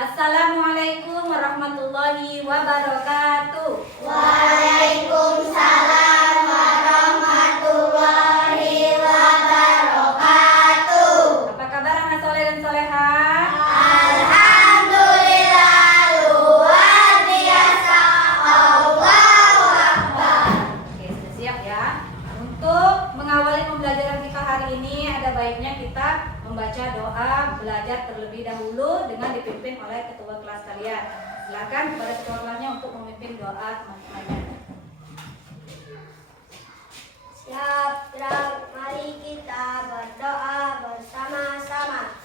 Assalamualaikum warahmatullahi wabarakatuh. Waalaikumsalam warahmatullahi wabarakatuh. Apa kabar anak soleh dan solehah? Alhamdulillah luar biasa. Allahu Akbar. Oke, sudah siap ya? Untuk mengawali pembelajaran kita hari ini, ada baiknya kita membaca doa belajar terlebih dahulu dengan dipimpin oleh ketua kelas kalian. Silakan kepada ketua kelasnya untuk memimpin doa teman-temannya. Siap, mari kita berdoa bersama-sama.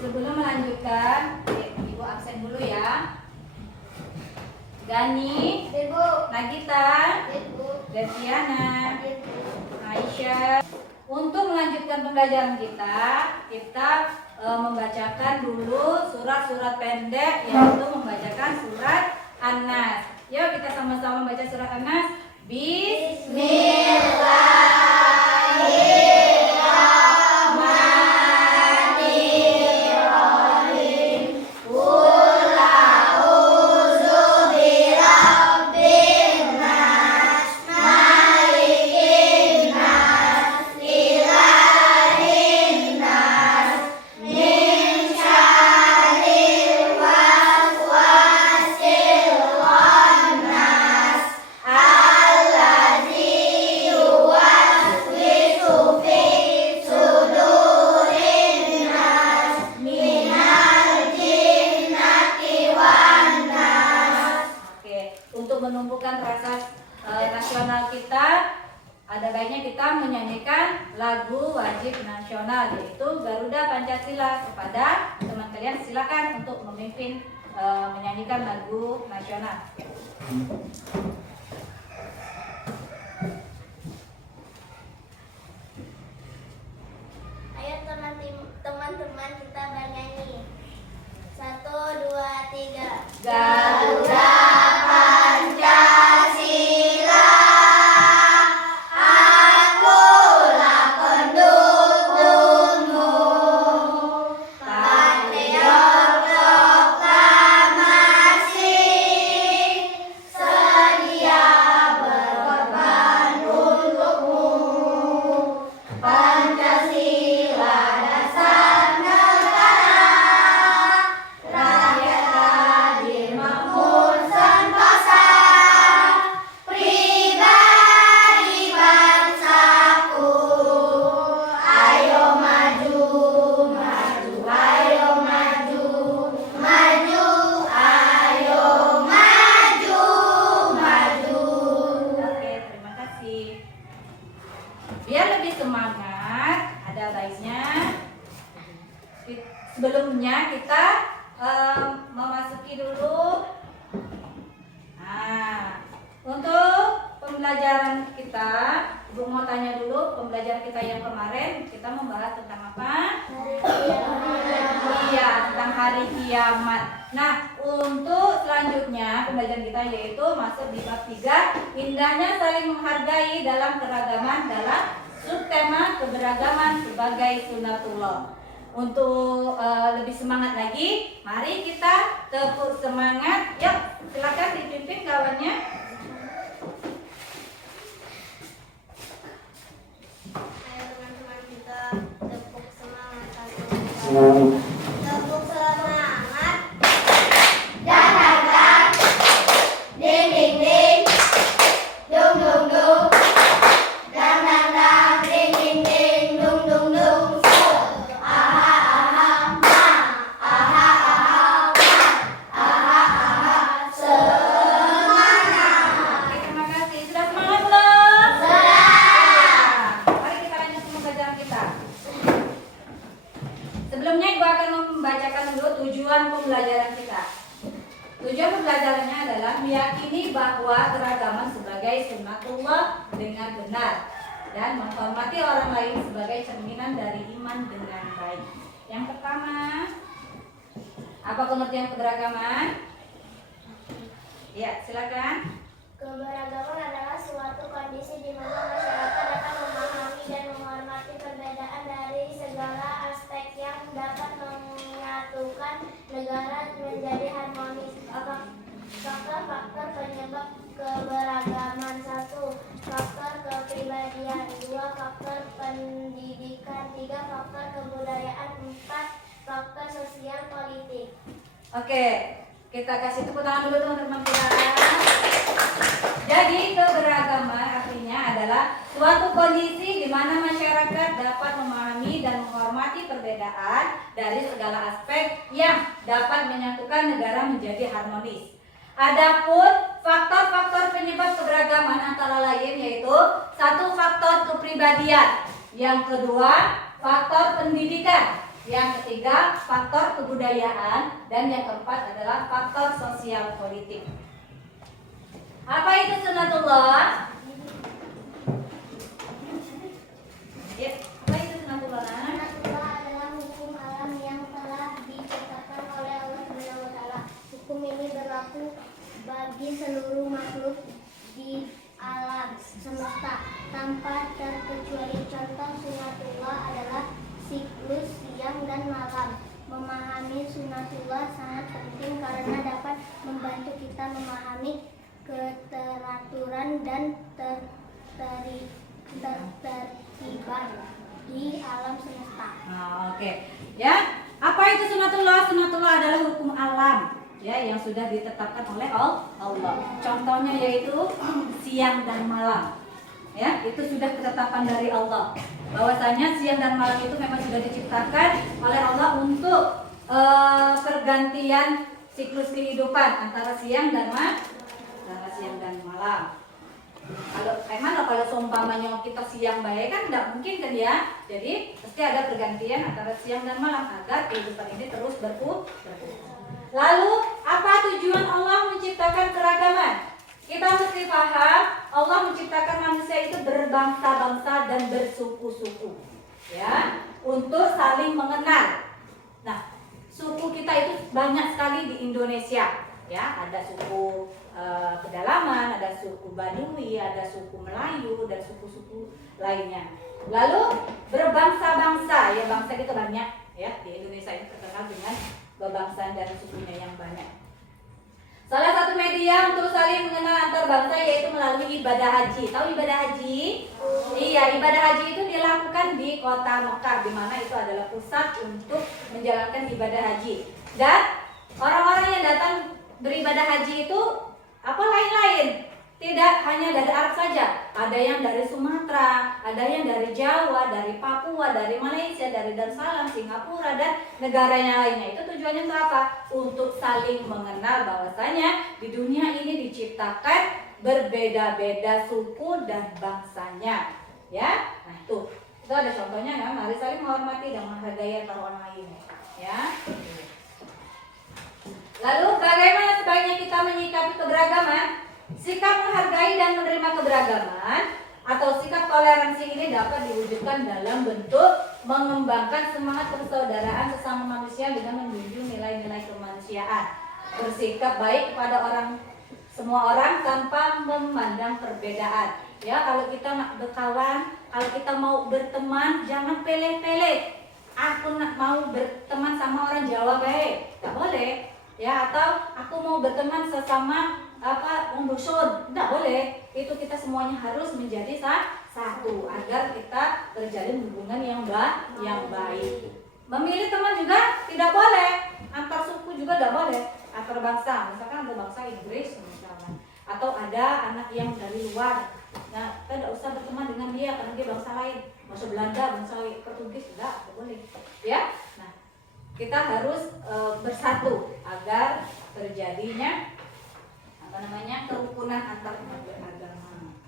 Sebelum melanjutkan, Ibu absen dulu ya. Gani, Ibu, Nagita, Ibu, Deviana, Aisyah. Untuk melanjutkan pembelajaran kita membacakan dulu surat-surat pendek, yaitu membacakan surat An-Nas. Yuk kita sama-sama baca surat An-Nas. Menumbuhkan rasa nasional kita, ada baiknya kita menyanyikan lagu wajib nasional, yaitu Garuda Pancasila. Kepada teman kalian silakan untuk memimpin menyanyikan lagu nasional. ayo teman-teman kita bernyanyi. 1, 2, 3. Garuda Pancasila, akulah pendukungmu, patriot proklamasi, sedia berkorban untukmu. Pancasila dasar negara, rakyat adil makmur sentosa, pribadi bangsaku. Ayo maju, maju, ayo maju, maju, ayo maju, maju. Oke, terima kasih. Biar lebih semangat, ada baiknya sebelumnya kita memasuki dulu. Nah, untuk pembelajaran kita, Ibu mau tanya dulu, pembelajaran kita yang kemarin kita membahas tentang apa? Iya, tentang hari kiamat. Nah, untuk selanjutnya pembelajaran kita yaitu masuk di bab 3, indahnya saling menghargai dalam keragaman dalam subtema keberagaman sebagai sunatullah. Untuk lebih semangat lagi, mari kita tepuk semangat. Yuk, silakan dipimpin kawannya. Ayo teman-teman kita tepuk semangat satu. Tepuk semangat. Dan dan. Ding ding ding. Dung dung dung. Dang dang dang. Ding ding ding. Dung dung dung. Aha aha ma. Aha aha ma. Aha aha semangat. Oke, terima kasih. Sudah semangat belum? Sudah. Mari kita lanjut ke pembelajaran kita. Sebelumnya Ibu akan membacakan dulu tujuan pembelajaran kita. Tujuan pembelajarannya adalah meyakini bahwa keragaman sebagai sunnatullah dengan benar dan menghormati orang lain sebagai cerminan dari iman dengan baik. Yang pertama, apa pengertian keberagaman? Ya, silakan. Keberagaman adalah suatu kondisi di mana masyarakat dapat memahami dan menghormati perbedaan dari segala aspek yang dapat menyatukan negara menjadi harmonis. Faktor-faktor penyebab keberagaman: 1. Faktor kepribadian, 2. Faktor pendidikan, 3. Faktor kebudayaan, 4. Faktor sosial politik. Oke, kita kasih tepuk tangan dulu teman-teman kita. Jadi keberagaman artinya adalah suatu kondisi di mana masyarakat dapat memahami dan menghormati perbedaan dari segala aspek yang dapat menyatukan negara menjadi harmonis. Adapun faktor-faktor penyebab keberagaman antara lain yaitu 1. Faktor kepribadian, yang kedua faktor pendidikan, yang ketiga faktor kebudayaan, dan yang keempat adalah faktor sosial politik. Apa itu sunatullah? Ya, apa itu sunatullah? Sunatullah adalah hukum alam yang telah diciptakan oleh Allah Subhanahu wa Ta'ala. Hukum ini berlaku bagi seluruh makhluk di alam semesta tanpa terkecuali. Contoh sunatullah adalah siklus siang dan malam. Memahami sunatullah sangat penting karena dapat membantu kita memahami keteraturan dan ketertiban di alam semesta. Oke. Ya, apa itu sunatullah? Sunatullah adalah hukum alam ya yang sudah ditetapkan oleh Allah. Contohnya yaitu siang dan malam. Ya, itu sudah ketetapan dari Allah. Bahwasanya siang dan malam itu memang sudah diciptakan oleh Allah untuk pergantian siklus kehidupan antara siang dan malam. Kalau seumpamanya kita siang baik kan tidak mungkin kan ya. Jadi pasti ada pergantian antara siang dan malam agar kehidupan ini terus berputar. Lalu apa tujuan Allah menciptakan keragaman? Kita mesti paham Allah menciptakan manusia itu berbangsa-bangsa dan bersuku-suku, ya, untuk saling mengenal. Nah, suku kita itu banyak sekali di Indonesia, ya, ada suku pedalaman, ada suku Baduy, ada suku Melayu, dan suku-suku lainnya. Lalu berbangsa-bangsa, ya, bangsa kita banyak, ya, di Indonesia ini terkenal dengan berbangsa dan sukunya yang banyak. Salah satu media untuk saling mengenal antar bangsa yaitu melalui ibadah haji. Tahu ibadah haji? Iya, ibadah haji itu dilakukan di kota Mekah, di mana itu adalah pusat untuk menjalankan ibadah haji. Dan orang-orang yang datang beribadah haji itu lain-lain. Tidak hanya dari Arab saja, ada yang dari Sumatera, ada yang dari Jawa, dari Papua, dari Malaysia, dari Darussalam, Singapura, dan negaranya lainnya. Itu tujuannya untuk apa? Untuk saling mengenal bahwasanya di dunia ini diciptakan berbeda-beda suku dan bangsanya. Ya, nah itu ada contohnya kan? Mari saling menghormati dan menghargai antara orang lain. Ya. Lalu bagaimana sebaiknya kita menyikapi keberagaman? Sikap menghargai dan menerima keberagaman atau sikap toleransi ini dapat diwujudkan dalam bentuk mengembangkan semangat persaudaraan sesama manusia dengan menjunjung nilai-nilai kemanusiaan. bersikap baik kepada semua orang tanpa memandang perbedaan. Ya, kalau kita nak berkawan, kalau kita mau berteman, jangan pilih-pilih. Aku nak mau berteman sama orang Jawa baik, tak boleh. Ya, atau aku mau berteman sesama wong dusun, tidak boleh. Itu kita semuanya harus menjadi satu agar kita terjalin hubungan yang baik. Memilih teman juga tidak boleh, antar suku juga tidak boleh, antar bangsa. Misalkan ada bangsa Inggris misalkan, atau ada anak yang dari luar. Nah, kita tidak usah berteman dengan dia karena dia bangsa lain, bangsa Belanda, bangsa Portugis, tidak boleh. Ya, nah kita harus bersatu agar terjadinya kerukunan antar beragama.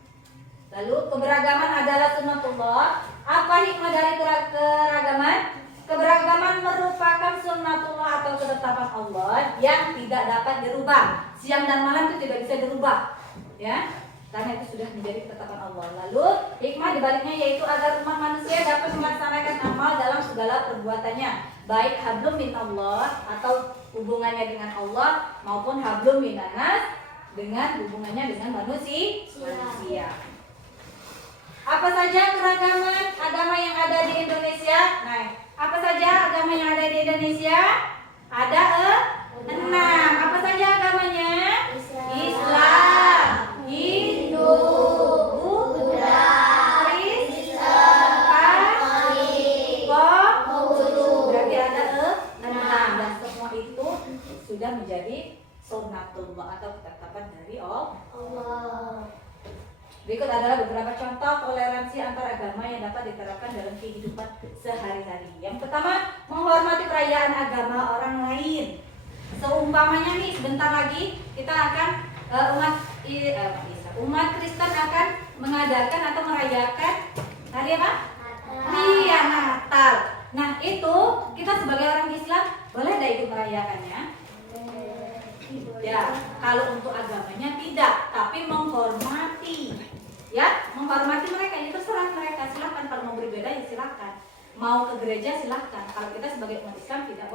Lalu keberagaman adalah sunnatullah. Apa hikmah dari keragaman? Keberagaman merupakan sunnatullah atau ketetapan Allah yang tidak dapat dirubah. Siang dan malam itu tidak bisa dirubah, ya, karena itu sudah menjadi ketetapan Allah. Lalu hikmah dibaliknya yaitu agar umat manusia dapat melaksanakan amal dalam segala perbuatannya, baik hablum minallah atau hubungannya dengan Allah maupun hablum minannas dengan hubungannya dengan manusia. Apa saja keragaman agama yang ada di Indonesia? Nah, apa saja agama yang ada di Indonesia? Ada 6. Apa saja agamanya? Islam, Hindu, Buddha, Kristen, Katolik, berarti ada 6 dan semua itu sudah menjadi sunnatullah atau ketetapan dari Allah. Berikut adalah beberapa contoh toleransi antar agama yang dapat diterapkan dalam kehidupan sehari-hari. Yang pertama, menghormati perayaan agama orang lain. Seumpamanya nih, sebentar lagi kita akan umat Kristen akan mengadakan atau merayakan hari apa? Iya, Natal. Nah, itu kita sebagai orang Islam boleh tidak ikut merayakannya? Ya, kalau untuk agamanya tidak, tapi menghormati. Ya, menghormati mereka, itu terserah mereka. Silakan kalau mau berbeda ya silakan. Mau ke gereja silakan. Kalau kita sebagai umat Islam tidak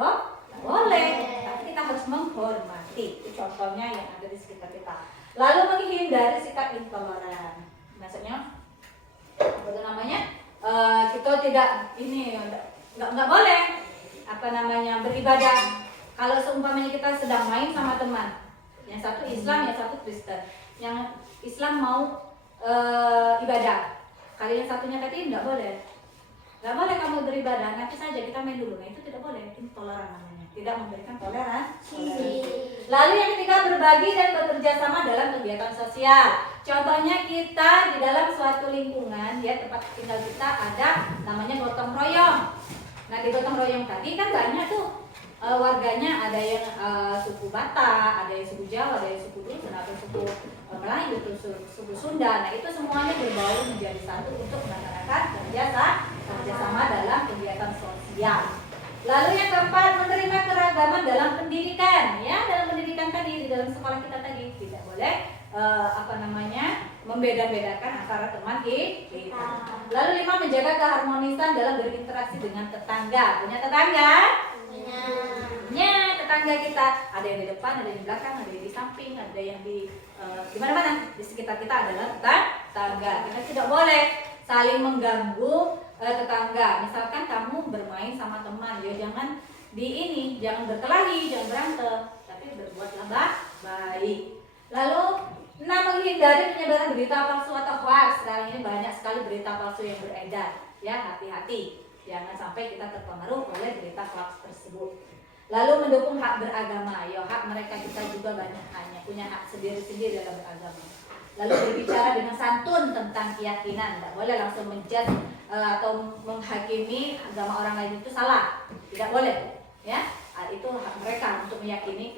boleh. Tapi kita harus menghormati. Itu contohnya yang ada di sekitar kita. Lalu menghindari sikap intoleran. Maksudnya apa itu namanya? Kita tidak nggak boleh beribadah. Kalau seumpamanya kita sedang main sama teman, yang satu Islam, yang satu Kristen, yang Islam mau ibadah, kali yang satunya tadi nggak boleh kamu beribadah, nanti saja kita main dulu. Nah, itu tidak boleh, intoleran namanya, tidak memberikan toleransi. Lalu yang ketiga, berbagi dan bekerja sama dalam kegiatan sosial. Contohnya kita di dalam suatu lingkungan, ya, tempat tinggal kita ada namanya gotong royong. Nah, di gotong royong tadi kan banyak tuh warganya, ada yang suku Batak, ada yang suku Jawa, ada yang suku Dusun, ada yang suku Melayu, suku Sunda. Nah, itu semuanya berbaur menjadi satu untuk melaksanakan kerjasama dalam kegiatan sosial. Lalu yang keempat, menerima keragaman dalam pendidikan. Ya, dalam pendidikan tadi, di dalam sekolah kita tadi tidak boleh membeda-bedakan antara teman kita. Lalu 5, menjaga keharmonisan dalam berinteraksi dengan tetangga. Punya tetangga? Tetangga kita ada yang di depan, ada yang di belakang, ada yang di samping, ada yang di mana-mana. Di sekitar kita adalah tetangga. Kita tidak boleh saling mengganggu tetangga. Misalkan kamu bermain sama teman, ya jangan jangan berkelahi, jangan berantem, tapi berbuatlah baik. Lalu 6, menghindari penyebaran berita palsu atau hoax. Sekarang ini banyak sekali berita palsu yang beredar. Ya, hati-hati. Jangan sampai kita terpengaruh oleh berita hoax tersebut. Lalu mendukung hak beragama. Ya, hak mereka, kita juga banyak hanya punya hak sendiri-sendiri dalam beragama. Lalu berbicara dengan santun tentang keyakinan. Tidak boleh langsung menjudge atau menghakimi agama orang lain itu salah. Tidak boleh. Ya, itu hak mereka untuk meyakini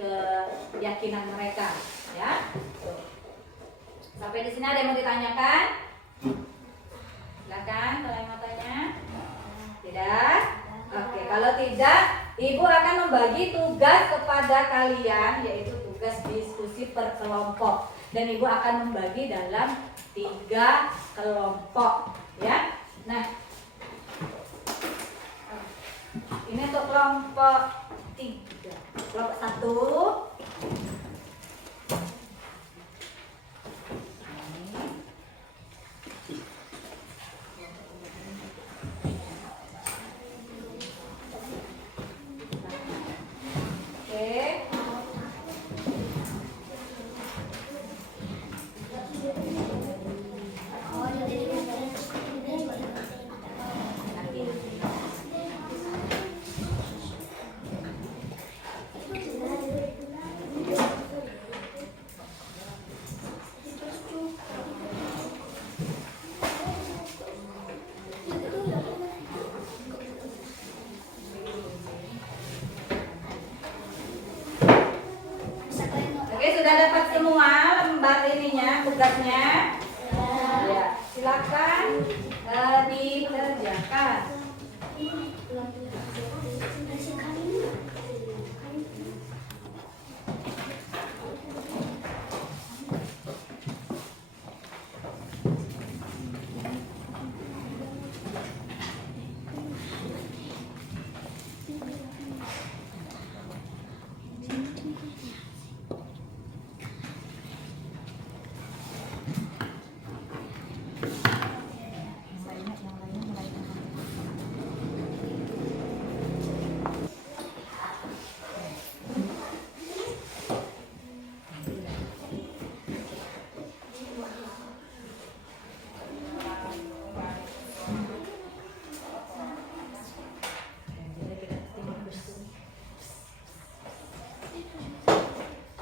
keyakinan mereka. Ya. Tuh. Sampai di sini ada yang mau ditanyakan? Silakan, kalau yang mau tanya. Tidak? Oke, kalau tidak, Ibu akan membagi tugas kepada kalian, yaitu tugas diskusi per kelompok. Dan Ibu akan membagi dalam 3 kelompok, ya. Nah, ini untuk kelompok 3. Kelompok 1 Sudah dapat semua lembar ininya, tugasnya? Ya, silakan dikerjakan.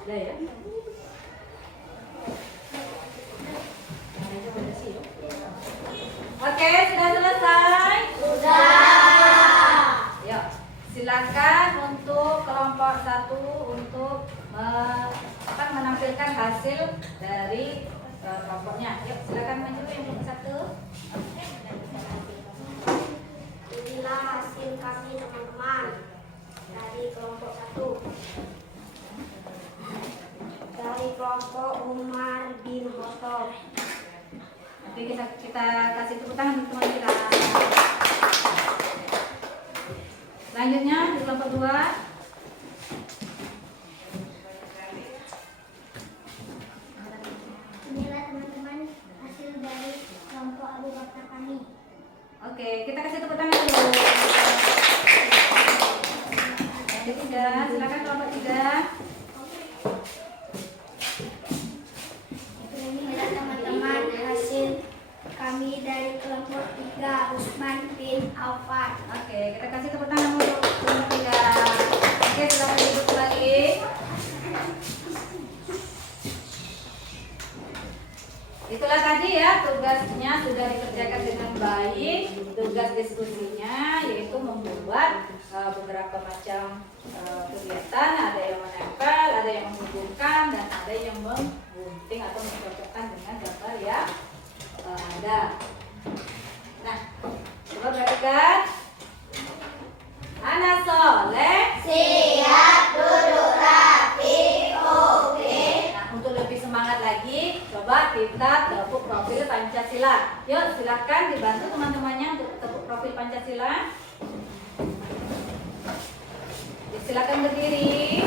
Udah ya? Oke, sudah selesai? Sudah. Yuk, silakan untuk kelompok 1 untuk menampilkan hasil dari kelompoknya. Yuk, silakan maju yang kelompok 1. Inilah hasil kami teman-teman dari kelompok 1. Dari kelompok Umar bin Khattab. Nanti kita kasih tepuk tangan untuk teman kita. Selanjutnya di kelompok 2. Inilah teman-teman hasil dari kelompok Abu Bakar kami. Oke, kita kasih tepuk tangan dulu. Yang ketiga, silakan kelompok 3. Inilah teman-teman hasil kami dari kelompok 3 Utsman bin Affan. Oke, kita kasih tepuk tangan untuk kelompok 3. Oke, silakan duduk kembali. Itulah tadi ya, tugasnya sudah dikerjakan dengan baik. Tugas diskusinya yaitu membuat beberapa macam kegiatan. Ada yang menempel, ada yang menghubungkan, dan ada yang menggunting atau mencocokkan dengan gambar yang ada. Nah, coba perhatikan. Ana Soleh Siap duduk rapi. Oke. Nah, untuk lebih semangat lagi, coba kita tepuk profil Pancasila. Yuk, silakan dibantu teman-temannya untuk tepuk profil Pancasila. Silakan berdiri.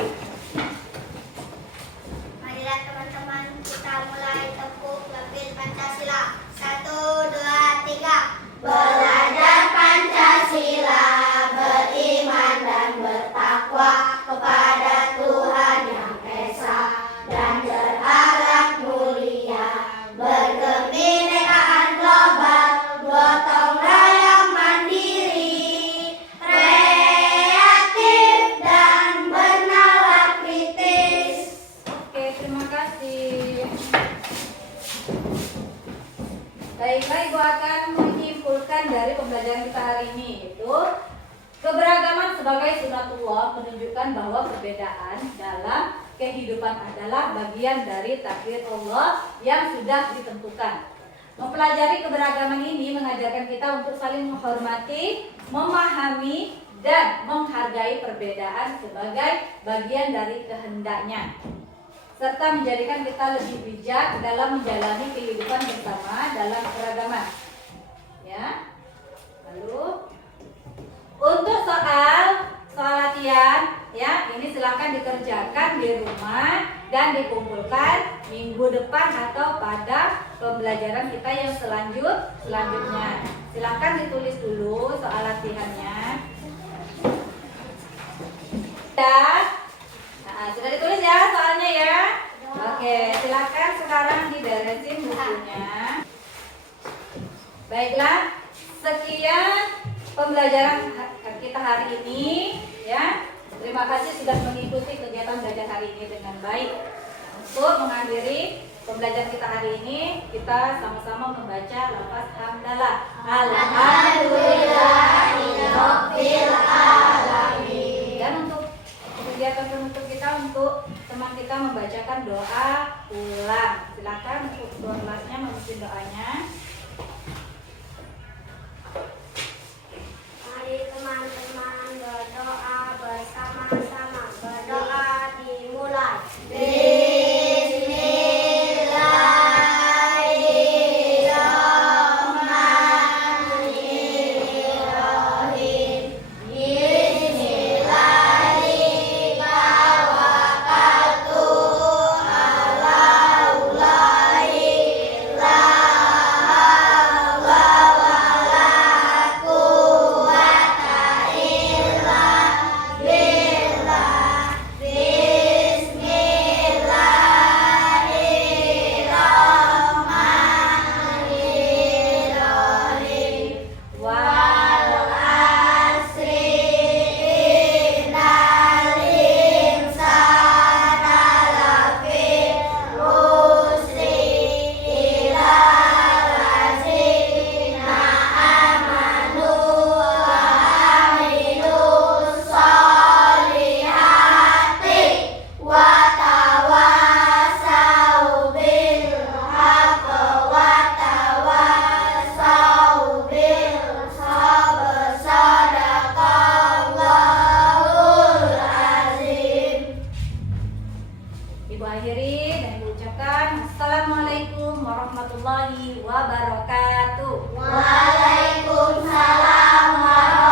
Marilah teman-teman kita mulai tepuk profil Pancasila. 1, 2, 3. Belajar Pancasila, beriman dan bertakwa kepada Tuhan Yang Esa dan berakhlak mulia, berkebinekaan global, gotong royong mandiri, kreatif dan bernalar kritis. Oke, terima kasih. Baiklah, Ibu akan menyimpulkan dari pembelajaran kita hari ini, yaitu keberagaman sebagai sunatullah menunjukkan bahwa perbedaan dalam kehidupan adalah bagian dari takdir Allah yang sudah ditentukan. Mempelajari keberagaman ini mengajarkan kita untuk saling menghormati, memahami, dan menghargai perbedaan sebagai bagian dari kehendaknya, serta menjadikan kita lebih bijak dalam menjalani kehidupan bersama dalam keragaman. Ya. Lalu untuk soal latihan, ya, ini silakan dikerjakan di rumah dan dikumpulkan minggu depan atau pada pembelajaran kita yang selanjutnya. Silakan ditulis dulu soal latihannya. Ya. Nah, sudah ditulis ya soalnya ya. Oke, silakan sekarang diberesin bukunya. Baiklah, sekian pembelajaran kita hari ini ya. Terima kasih sudah mengikuti kegiatan belajar hari ini dengan baik. Untuk mengakhiri pembelajaran kita hari ini, kita sama-sama membaca lafaz hamdalah. Alhamdulillahirabbil alamin. Dan untuk kegiatan penutup kita untuk teman kita membacakan doa ulang. Silakan untuk ketua kelasnya memimpin doanya. Mari teman-teman berdoa bersama-sama. Berdoa dimulai. Ibu akhiri dan ibu ucapkan Assalamualaikum warahmatullahi wabarakatuh. Waalaikumsalam warahmatullahi